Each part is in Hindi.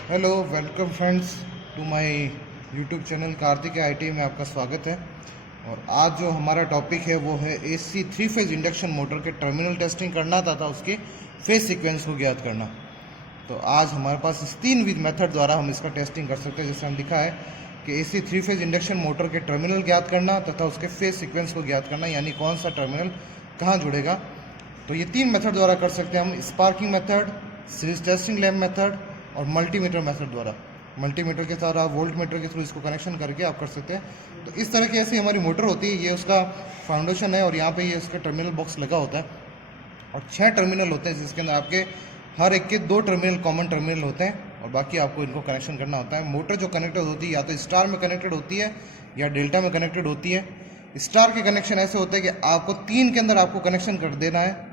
Hello welcome friends to my YouTube channel Kartik IT में आपका स्वागत है। और आज जो हमारा टॉपिक है वो है एसी 3 फेज इंडक्शन मोटर के टर्मिनल टेस्टिंग करना तथा उसके फेज सीक्वेंस को ज्ञात करना। तो आज हमारे पास इस 3 विध मेथड द्वारा हम इसका टेस्टिंग कर सकते हैं। जैसे हम लिखा है कि एसी 3 फेज इंडक्शन मोटर के टर्मिनल ज्ञात करना तथा उसके फेज सीक्वेंस को ज्ञात करना, यानी कौन सा टर्मिनल कहाँ जुड़ेगा। तो ये 3 मेथड द्वारा कर सकते हैं हम, sparking method, series testing lamp method और मल्टीमीटर मेथड द्वारा। मल्टीमीटर के साथ आप वोल्ट मीटर के थ्रू इसको कनेक्शन करके आप कर सकते हैं। तो इस तरह की ऐसी हमारी मोटर होती है, ये उसका फाउंडेशन है और यहाँ पे ये इसका टर्मिनल बॉक्स लगा होता है और 6 टर्मिनल होते हैं, जिसके अंदर आपके हर एक के 2 टर्मिनल कॉमन टर्मिनल होते हैं और बाकी आपको इनको कनेक्शन करना होता है। मोटर जो कनेक्टेड होती है या तो स्टार में कनेक्टेड होती है या डेल्टा में कनेक्टेड होती है। स्टार के कनेक्शन ऐसे होते हैं कि आपको 3 के अंदर आपको कनेक्शन कर देना है।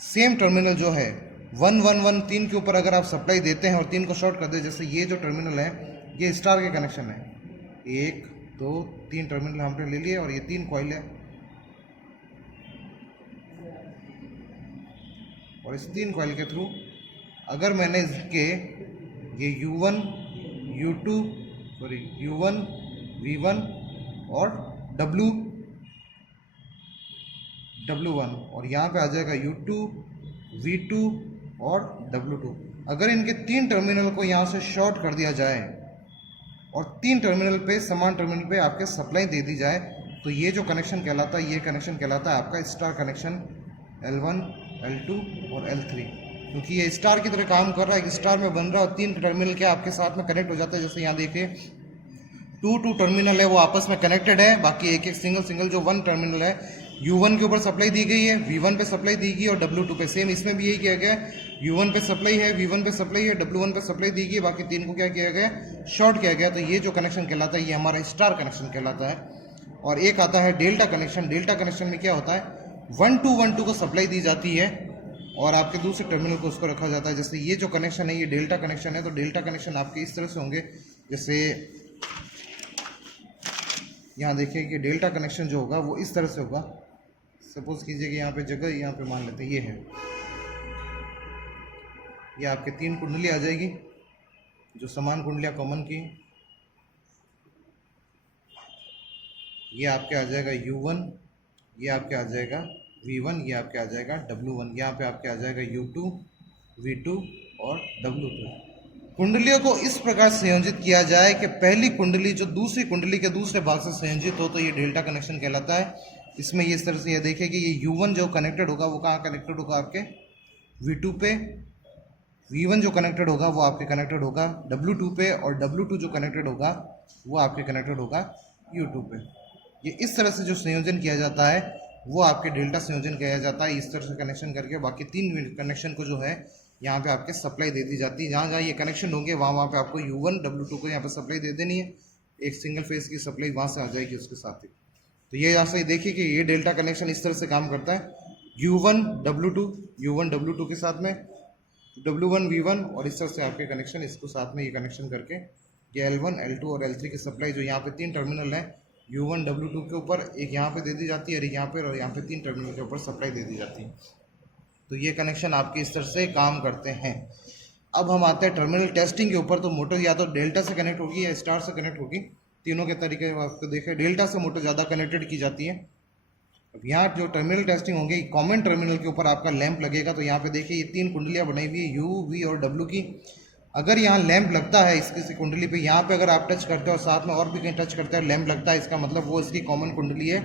सेम टर्मिनल जो है 1 1 1 3 के ऊपर अगर आप सप्लाई देते हैं और 3 को शॉर्ट कर दे, जैसे ये जो टर्मिनल है ये स्टार के कनेक्शन है, 1 2 3 टर्मिनल हमने ले लिए और ये 3 कॉइल है और इस 3 कॉइल के थ्रू अगर मैंने इसके ये U1 U2 U1 V1 और W1 और यहाँ पे आ जाएगा U2 V2 और W2। अगर इनके 3 टर्मिनल को यहाँ से शॉर्ट कर दिया जाए और 3 टर्मिनल पे समान टर्मिनल पे आपके सप्लाई दे दी जाए तो ये जो कनेक्शन कहलाता है, ये कनेक्शन कहलाता है आपका स्टार कनेक्शन L1 L2 और L3। क्योंकि ये स्टार की तरह काम कर रहा है, स्टार में बन रहा है और 3 टर्मिनल के आपके साथ में कनेक्ट हो जाता है। जैसे यहाँ देखिए 2 टर्मिनल है वो आपस में कनेक्टेड है, बाकी एक एक सिंगल जो 1 टर्मिनल है U1 के ऊपर सप्लाई दी गई है, V1 पे सप्लाई दी गई और W2 पे। सेम इसमें भी यही किया गया है, U1 पे सप्लाई है, V1 पे सप्लाई है, W1 पे सप्लाई दी गई है, बाकी 3 को क्या किया गया, शॉर्ट किया गया। तो ये जो कनेक्शन कहलाता है ये हमारा स्टार कनेक्शन कहलाता है। और एक आता है डेल्टा कनेक्शन। डेल्टा कनेक्शन में क्या होता है, 1 2 को सप्लाई दी जाती है और आपके दूसरे टर्मिनल को उसको रखा जाता है। जैसे ये जो कनेक्शन है ये डेल्टा कनेक्शन है, तो डेल्टा कनेक्शन आपके इस तरह से होंगे। जैसे यहाँ देखिए कि डेल्टा कनेक्शन जो होगा वो इस तरह से होगा। सपोज कीजिए कि यहाँ पे जगह यहाँ पे मान लेते हैं ये है, ये आपके 3 कुंडली आ जाएगी जो समान कुंडलियाँ कॉमन की। ये आपके आ जाएगा U1, ये आपके आ जाएगा V1, ये आपके आ जाएगा W1, यहाँ पे आपके आ जाएगा U2 V2 और W2। कुंडलियों को इस प्रकार संयोजित किया जाए कि पहली कुंडली जो दूसरी कुंडली के दूसरे भाग से संयोजित हो, तो ये डेल्टा कनेक्शन कहलाता है। इसमें ये इस तरह से ये देखिए कि ये U1 जो कनेक्टेड होगा वो कहाँ कनेक्टेड होगा, आपके V2 पे। V1 जो कनेक्टेड होगा वो आपके कनेक्टेड होगा W2 पे और W2 जो कनेक्टेड होगा वो आपके कनेक्टेड होगा U2 पे। ये इस तरह से जो संयोजन किया जाता है वो आपके डेल्टा संयोजन किया जाता है। इस तरह से कनेक्शन करके बाकी 3 कनेक्शन को जो है यहाँ पे आपके सप्लाई दे दी जाती है। जहाँ जहाँ ये कनेक्शन होंगे वहाँ पे आपको U1 W2 को यहाँ पे सप्लाई दे देनी है। एक सिंगल फेज की सप्लाई वहाँ से आ जाएगी उसके साथ ही। तो ये यहाँ से देखिए कि ये डेल्टा कनेक्शन इस तरह से काम करता है, U1 W2 के साथ में W1 V1 और इस तरह से आपके कनेक्शन इसको साथ में ये कनेक्शन करके ये L1 L2 और L3 की सप्लाई जो यहाँ पे 3 टर्मिनल है U1 W2 के ऊपर, एक यहाँ पे दे दी जाती है और यहाँ पे 3 टर्मिनल के ऊपर सप्लाई दे दी जाती है। तो ये कनेक्शन आपके इस तरह से काम करते हैं। अब हम आते हैं टर्मिनल टेस्टिंग के ऊपर। तो मोटर या तो डेल्टा से कनेक्ट होगी या स्टार से कनेक्ट होगी, तीनों के तरीके आपको देखें। डेल्टा से मोटर ज़्यादा कनेक्टेड की जाती है। अब यहाँ जो टर्मिनल टेस्टिंग होंगे, कॉमन टर्मिनल के ऊपर आपका लैंप लगेगा। तो यहाँ पे देखिए ये 3 कुंडलियाँ बनाई हुई है U, V और W की। अगर यहाँ लैंप लगता है इसकी कुंडली पे, यहाँ पे अगर आप टच करते हो और साथ में और भी कहीं टच करते हो लैंप लगता है, इसका मतलब वो इसकी कॉमन कुंडली है।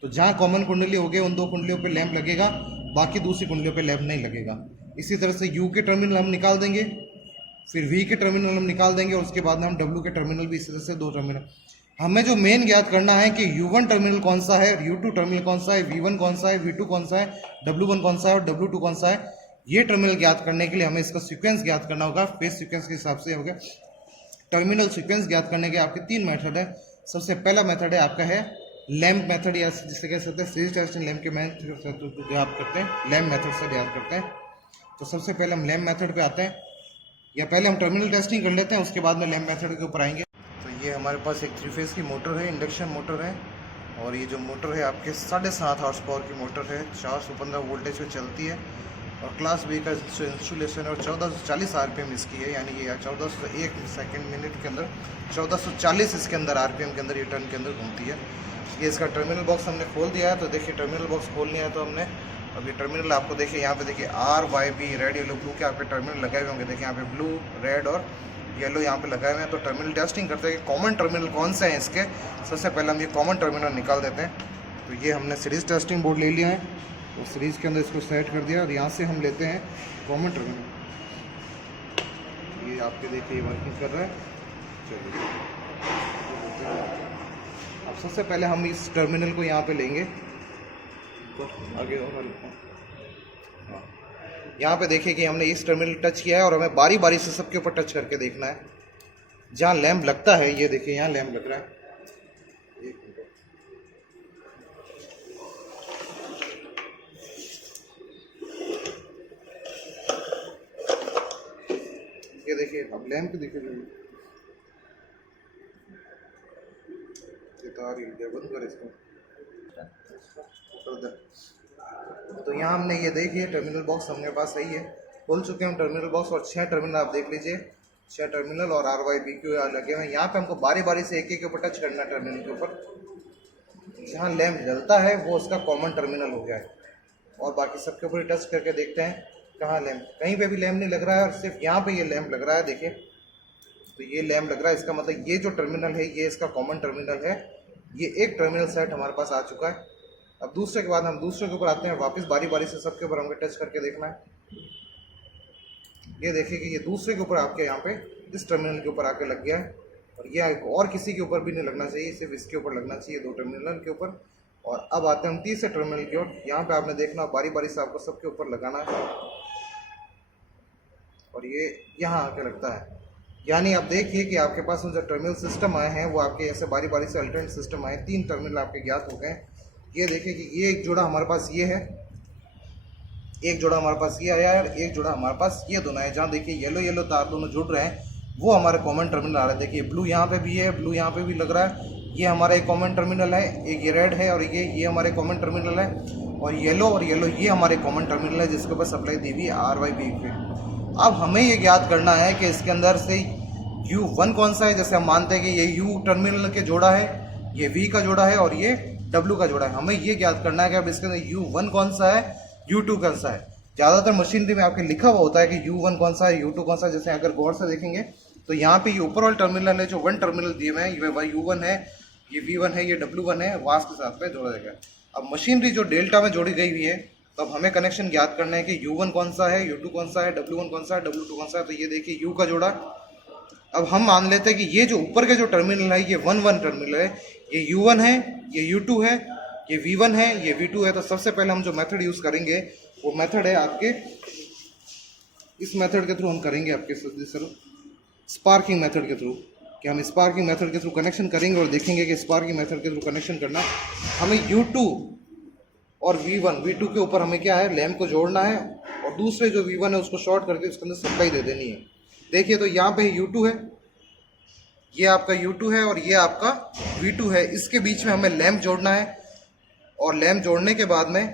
तो जहाँ कॉमन कुंडली होगी उन 2 कुंडलियों पे लैंप लगेगा, बाकी दूसरी कुंडलियों पे लैंप नहीं लगेगा। इसी तरह से U के टर्मिनल हम निकाल देंगे, फिर V के टर्मिनल हम निकाल देंगे और उसके बाद में हम W के टर्मिनल भी इसी तरह से 2 टर्मिनल। हमें जो मेन ज्ञात करना है कि U1 टर्मिनल कौन सा है, U2 टर्मिनल कौन सा है, V1 कौन सा है, V2 कौन सा है, W1 कौन सा है और W2 कौन सा है। ये टर्मिनल ज्ञात करने के लिए हमें इसका सीक्वेंस ज्ञात करना होगा। फेज सीक्वेंस के हिसाब से होगा। टर्मिनल सीक्वेंस ज्ञात करने के आपके 3 मेथड है। सबसे पहला मेथड है आपका है लैंप मेथड, या जिसे कह सकते हैं सीरीज टेस्टिंग लैंप के मेथड ज्ञात करते हैं, लैंप मेथड से ज्ञात करते हैं। तो सबसे पहले हम लैंप मेथड पे आते हैं, या पहले हम टर्मिनल टेस्टिंग कर लेते हैं, उसके बाद में लैंप मेथड के ऊपर आएंगे। तो ये हमारे पास एक 3 फेज की मोटर है, इंडक्शन मोटर है। और ये जो मोटर है आपके 7.5 हॉर्स पावर की मोटर है, 415 वोल्टेज पे चलती है। और क्लास बी का जो इंस्टॉलेशन है और 1440 आरपीएम इसकी है, यानी ये 1401 सेकेंड मिनट के अंदर 1440 इसके अंदर आरपीएम के अंदर ये टर्न के अंदर घूमती है। ये इसका टर्मिनल बॉक्स हमने खोल दिया है। तो देखिए टर्मिनल बॉक्स खोलनी है तो हमने अभी टर्मिनल आपको देखिए यहाँ पे देखिए RYB रेड येलो ब्लू के आपके टर्मिनल लगाए हुए होंगे। देखिए यहाँ पे ब्लू रेड और येलो यहाँ पे लगाए हुए हैं। तो टर्मिनल टेस्टिंग करते हैं कि कॉमन टर्मिनल कौन से हैं इसके। सबसे पहले हम ये कॉमन टर्मिनल निकाल देते हैं। तो ये हमने सीरीज़ टेस्टिंग बोर्ड ले लिया है और सीरीज़ के अंदर इसको सेट कर दिया और यहाँ से हम लेते हैं कॉमन टर्मिनल। ये आपके देखिए वर्किंग कर रहा है। चलिए अब सबसे पहले हम इस टर्मिनल को यहाँ पे लेंगे, आगे और हाँ, यहाँ पे देखिए कि हमने इस टर्मिनल टच किया है और हमें बारी बारी से सबके ऊपर टच करके देखना है जहाँ लैंप लगता है। ये देखिए यहाँ लैंप लग रहा है। ये देखिए अब लैंप देखिए बंद कर इसको। तो यहाँ हमने ये देखिए टर्मिनल बॉक्स हमारे पास सही है, खोल चुके हैं हम टर्मिनल बॉक्स और 6 टर्मिनल आप देख लीजिए, 6 टर्मिनल और RYBQ लगे हुए हैं। यहाँ पे हमको बारी बारी से एक एक के ऊपर टच करना है टर्मिनल के ऊपर। जहाँ लैंप जलता है वो उसका कॉमन टर्मिनल हो गया है और बाकी सबके ऊपर टच करके देखते हैं कहाँ लैंप, कहीं पे भी लैंप नहीं लग रहा है और सिर्फ यहाँ पे ये लैंप लग रहा है। देखिए तो ये लैंप लग रहा है, इसका मतलब ये जो टर्मिनल है ये इसका कॉमन टर्मिनल है। ये एक टर्मिनल सेट हमारे पास आ चुका है। अब दूसरे के बाद हम दूसरे के ऊपर आते हैं, वापस बारी बारी से सबके ऊपर हमको टच करके देखना है। ये देखिए कि ये दूसरे के ऊपर आपके यहाँ पे इस टर्मिनल के ऊपर आके लग गया है और ये और किसी के ऊपर भी नहीं लगना चाहिए, सिर्फ इसके ऊपर लगना चाहिए, 2 टर्मिनल के ऊपर। और अब आते हैं हम तीसरे टर्मिनल की ओर। यहाँ पे आपने देखना बारी बारी से आपको सबके ऊपर लगाना है और ये यहाँ आके लगता है। यानी आप देखिए कि आपके पास जो टर्मिनल सिस्टम आए हैं वो आपके ऐसे बारी बारी से अल्टरनेट सिस्टम आए, 3 टर्मिनल आपके ज्ञात हो गए। ये देखिए कि ये एक जोड़ा हमारे पास ये है, एक जोड़ा हमारे पास ये आया है और एक जोड़ा हमारे पास ये दोनों है। जहाँ देखिए येलो येलो तार दोनों जुड़ रहे हैं वो हमारे कॉमन टर्मिनल आ रहे हैं। देखिए ब्लू यहाँ पे भी है, ब्लू यहाँ पे भी लग रहा है, ये हमारा एक कॉमन टर्मिनल है। एक ये रेड है और ये हमारे कॉमन टर्मिनल है और येलो ये हमारे कॉमन टर्मिनल है जिसके ऊपर सप्लाई दी हुई है RYB। अब हमें ये ज्ञात करना है कि इसके अंदर से U1 कौन सा है। जैसे हम मानते हैं कि ये U टर्मिनल के जोड़ा है, ये V का जोड़ा है और ये W का जोड़ा है। हमें ये ज्ञात करना है कि अब इसके अंदर U1 कौन सा है, U2 कौन सा है। ज़्यादातर मशीनरी में आपके लिखा हुआ होता है कि U1 कौन सा है, U2 कौन सा है। जैसे अगर गौर से देखेंगे तो यहाँ पे ये ऊपर वाले टर्मिनल है जो 1 टर्मिनल दिए हुए हैं, ये U1 है, ये V1 है, ये W1 है, वास के साथ में जोड़ा जाएगा। अब मशीनरी जो डेल्टा में जोड़ी गई हुई है तो अब हमें कनेक्शन ज्ञात करना है कि U1 कौन सा है, U2 कौन सा है, W1 कौन सा है, W2 कौन सा है। तो ये देखिए U का जोड़ा। अब हम मान लेते हैं कि ये जो ऊपर के जो टर्मिनल है ये 1-1 टर्मिनल है, ये U1 है, ये U2 है, ये V1 है, ये V2 है। तो सबसे पहले हम जो मेथड यूज़ करेंगे वो मेथड है आपके इस मेथड के थ्रू हम करेंगे, आपके सर स्पार्किंग मेथड के थ्रू। कि हम स्पार्किंग मेथड के थ्रू कनेक्शन करेंगे और देखेंगे कि स्पार्किंग मेथड के थ्रू कनेक्शन करना हमें U2 और V2 के ऊपर हमें क्या है लैंप को जोड़ना है और दूसरे जो V1 है उसको शॉर्ट करके उसके अंदर सप्लाई दे देनी है। देखिए तो यहाँ पे U2 है, ये आपका U2 है और ये आपका V2 है। इसके बीच में हमें लैंप जोड़ना है और लैंप जोड़ने के बाद में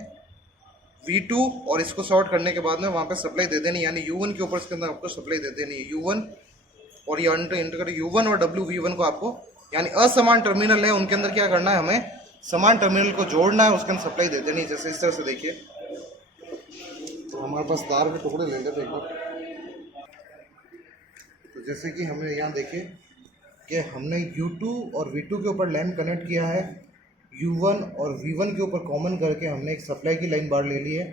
V2 और इसको शॉर्ट करने के बाद में वहाँ पे सप्लाई दे देनी है। यानी U1 के ऊपर इसके अंदर आपको सप्लाई दे देनी है। U1 और ये इंटर U1 और W1 को आपको यानी असमान टर्मिनल है उनके अंदर क्या करना है, हमें समान टर्मिनल को जोड़ना है, उसके अंदर सप्लाई दे देनी है। जैसे इस तरह से देखिए तो हमारे पास तार के टुकड़े ले लेते एक बार। तो जैसे कि हमने यहाँ देखे कि हमने U2 और V2 के ऊपर लैंप कनेक्ट किया है, U1 और V1 के ऊपर कॉमन करके हमने एक सप्लाई की लाइन बाहर ले ली है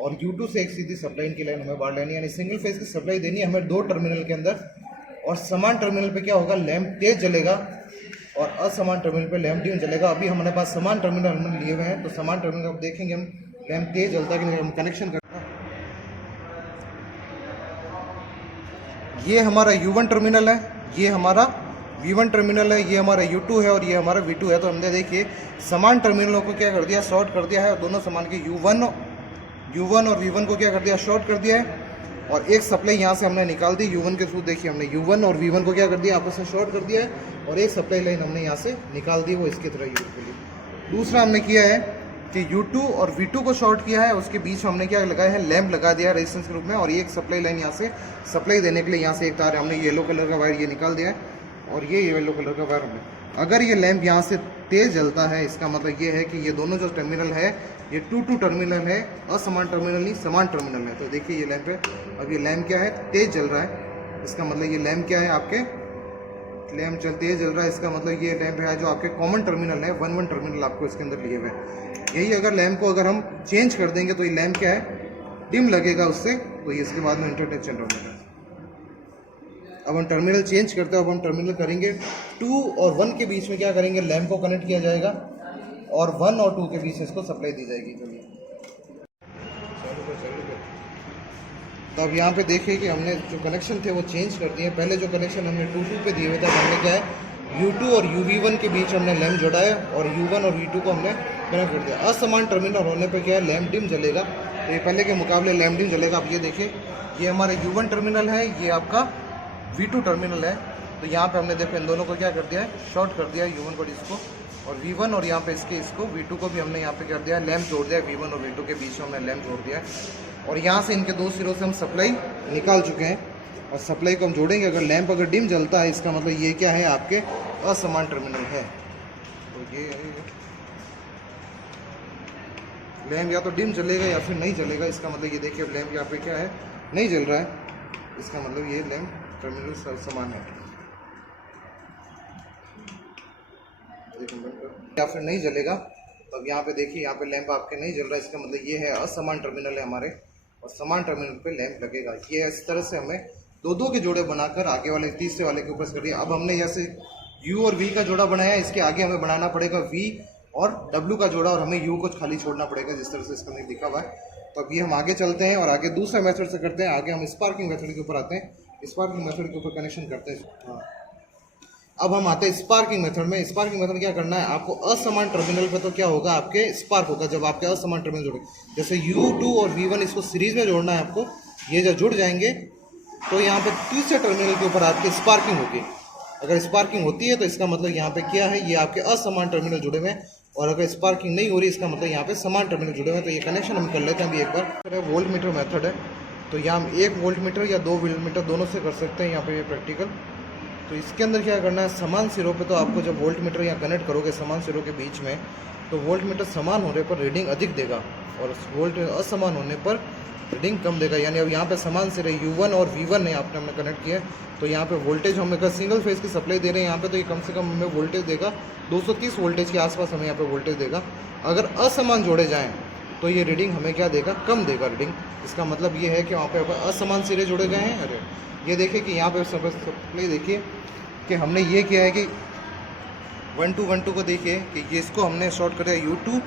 और U2 से एक सीधी सप्लाई की लाइन हमें बाहर लेनी है। यानी सिंगल फेज की सप्लाई देनी है हमें 2 टर्मिनल के अंदर और समान टर्मिनल पे क्या होगा, लैंप तेज जलेगा और असमान टर्मिनल पे लैंप ड्यून जलेगा। अभी हमारे पास समान टर्मिनल हमने लिए हुए हैं तो समान टर्मिनल अब देखेंगे हम लैंप तेज जलता है कि नहीं। हम कनेक्शन करना, ये हमारा U1 टर्मिनल है, ये हमारा V1 टर्मिनल है, ये हमारा U2 है और ये हमारा V2 है। तो हमने देखिए समान टर्मिनलों को क्या कर दिया, शॉर्ट कर दिया है और दोनों समान के U1 और V1 को क्या कर दिया, शॉर्ट कर दिया है और एक सप्लाई यहाँ से हमने निकाल दी U1 के थ्रू। देखिए हमने U1 और V1 को क्या कर दिया, आपस में शॉर्ट कर दिया है और एक सप्लाई लाइन हमने यहाँ से निकाल दी, वो इसकी तरह यूज कर ली। दूसरा हमने किया है कि U2 और V2 को शॉर्ट किया है, उसके बीच हमने क्या लगाया है, लैंप लगा दिया रेजिस्टेंस के रूप में, और ये एक सप्लाई लाइन यहाँ से सप्लाई देने के लिए यहाँ से एक तार हमने येलो कलर का वायर ये निकाल दिया है, और ये येलो कलर का वायर हमने, अगर ये लैंप यहाँ से तेज़ जलता है, इसका मतलब ये है कि ये दोनों जो टर्मिनल है ये 2-2 टर्मिनल है, असमान टर्मिनल नहीं समान टर्मिनल है। तो देखिए ये लैंप है, अब ये लैंप क्या है, तेज़ जल रहा है, इसका मतलब ये लैंप क्या है, आपके लैंप तेज जल रहा है, इसका मतलब ये लैंप है जो आपके कॉमन टर्मिनल है, 1-1 टर्मिनल आपको इसके अंदर लिए हुए हैं। यही अगर लैंप को अगर हम चेंज कर देंगे तो ये लैंप क्या है, डिम लगेगा उससे, तो ये इसके बाद में इंटरटेंशन टर्मिनल। अब हम टर्मिनल चेंज करते हैं, अब हम टर्मिनल करेंगे 2 और 1 के बीच में क्या करेंगे, लैंप को कनेक्ट किया जाएगा और 1 और 2 के बीच इसको सप्लाई दी जाएगी। चलिए तो अब यहाँ पे देखिए कि हमने जो कनेक्शन थे वो चेंज कर दिए। पहले जो कनेक्शन हमने 2-2 पे दिए हुए थे, हमने क्या है U2 और UV1 के बीच हमने लैंप जोड़ा है, और U1 और V2 को हमने कनेक्ट कर दिया। असमान टर्मिनल होने पे क्या है, लैंप डिम जलेगा, तो ये पहले के मुकाबले लैंप डिम जलेगा। आप ये देखिए, ये हमारा U1 टर्मिनल है, ये आपका V2 टर्मिनल है, तो यहाँ पे हमने देखो इन दोनों को क्या कर दिया है, शॉर्ट कर दिया है, U1 को इसको और V1, और यहाँ पे इसको V2 को भी हमने यहाँ पे कर दिया है, लैंप जोड़ दिया है, V1 और V2 के बीच में हमने लैंप जोड़ दिया है, और यहाँ से इनके दो सिरों से हम सप्लाई निकाल चुके हैं, और सप्लाई को हम जोड़ेंगे। अगर लैंप अगर डिम जलता है, इसका मतलब ये क्या है, आपके असमान टर्मिनल है। तो ये लैंप या तो डिम जलेगा या फिर नहीं जलेगा, इसका मतलब ये देखिए अब लैंप यहाँ पे क्या है, नहीं जल रहा है, इसका मतलब ये लैंप टर्मिनल समान है, या फिर नहीं जलेगा। तो अब यहाँ पे देखिए, यहाँ पे लैंप आपके नहीं जल रहा है, इसका मतलब ये है असमान टर्मिनल है हमारे, और समान टर्मिनल पे लैंप लगेगा। ये इस तरह से हमें 2-2 के जोड़े बनाकर आगे वाले तीसरे वाले के ऊपर कर दिया। अब हमने जैसे U और V का जोड़ा बनाया, इसके आगे हमें बनाना पड़ेगा V और W का जोड़ा, और हमें U को खाली छोड़ना पड़ेगा, जिस तरह से इसका नहीं लिखा हुआ है। तो अभी हम आगे चलते हैं और आगे दूसरे मेथड से करते हैं। आगे हम स्पार्किंग मेथड के ऊपर आते हैं, स्पार्किंग मेथड के ऊपर कनेक्शन करते हैं। हाँ, अब हम आते हैं स्पार्किंग मेथड में। स्पार्किंग मेथड क्या करना है आपको, असमान टर्मिनल पे तो क्या होगा, आपके स्पार्क होगा जब आपके असमान टर्मिनल जोड़े, जैसे U2 और V1 इसको सीरीज में जोड़ना है आपको, ये जब जुड़ जाएंगे तो यहाँ पे तीसरे टर्मिनल के ऊपर आपकी स्पार्किंग होगी। अगर स्पार्किंग होती है तो इसका मतलब यहाँ पे क्या है, ये आपके असमान टर्मिनल जुड़े हुए हैं, और अगर स्पार्किंग नहीं हो रही, इसका मतलब यहाँ पे समान टर्मिनल जुड़े हुए हैं। तो ये कनेक्शन हम कर लेते हैं अभी एक बार। वोल्ट मीटर मेथड है, तो यहाँ हम 1 वोल्ट मीटर या 2 वोल्ट मीटर दोनों से कर सकते हैं यहाँ पे, ये प्रैक्टिकल। तो इसके अंदर क्या करना है, समान सिरों पे, तो आपको जब वोल्ट मीटर यहाँ कनेक्ट करोगे समान सिरों के बीच में, तो वोल्ट मीटर समान होने पर रीडिंग अधिक देगा, और वोल्ट असमान होने पर रीडिंग कम देगा। यानी अब यहाँ पे समान सिरे U1 और V1 है, आपने हमने कनेक्ट किया है, तो यहाँ पे वोल्टेज हम अगर सिंगल फेज की सप्लाई दे रहे हैं यहाँ पे, तो ये कम से कम हमें वोल्टेज देगा 230 वोल्टेज के आसपास हमें यहाँ पे वोल्टेज देगा। अगर असमान जोड़े जाएँ तो ये रीडिंग हमें क्या देगा, कम देगा रीडिंग। इसका मतलब ये है कि वहाँ पे असमान सिरे जोड़े गए हैं। अरे ये देखिए कि यहाँ पे सप्लाई देखिए कि हमने ये किया है कि 1-2 को देखिए कि ये इसको हमने शॉर्ट कर दिया, U2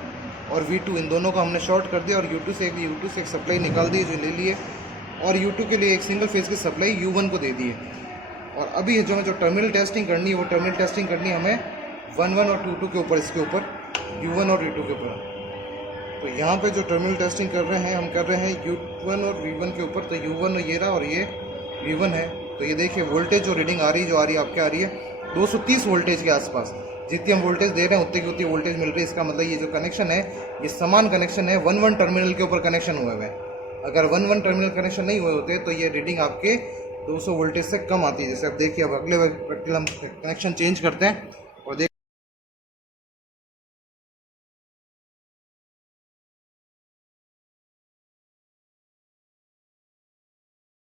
और V2 इन दोनों को हमने शॉर्ट कर दिया, और U2 से एक सप्लाई निकाल दी जो ले लिए, और U2 के लिए एक सिंगल फेज की सप्लाई U1 को दे दी है। और अभी जो टर्मिनल टेस्टिंग करनी है, वो टर्मिनल टेस्टिंग करनी है हमें 1-1 और 2-2 के ऊपर, इसके ऊपर U1 और V2 के ऊपर। तो यहाँ पे जो टर्मिनल टेस्टिंग कर रहे हैं, हम कर रहे हैं U1 और V1 के ऊपर। तो U1 ये रहा और ये V1 है। तो ये देखिए वोल्टेज जो रीडिंग आ रही है, जो आ रही है आपके आ रही है 230 वोल्टेज के आसपास। जितनी हम वोल्टेज दे रहे हैं उतनी की उतनी वोल्टेज मिल रही है। इसका मतलब ये जो कनेक्शन है ये समान कनेक्शन है, 1-1 टर्मिनल के ऊपर कनेक्शन हुए हुए हैं। अगर 1-1 टर्मिनल कनेक्शन नहीं हुए होते तो ये रीडिंग आपके 200 वोल्टेज से कम आती है। जैसे अब देखिए, अब अगले प्रैक्टिकल हम कनेक्शन चेंज करते हैं।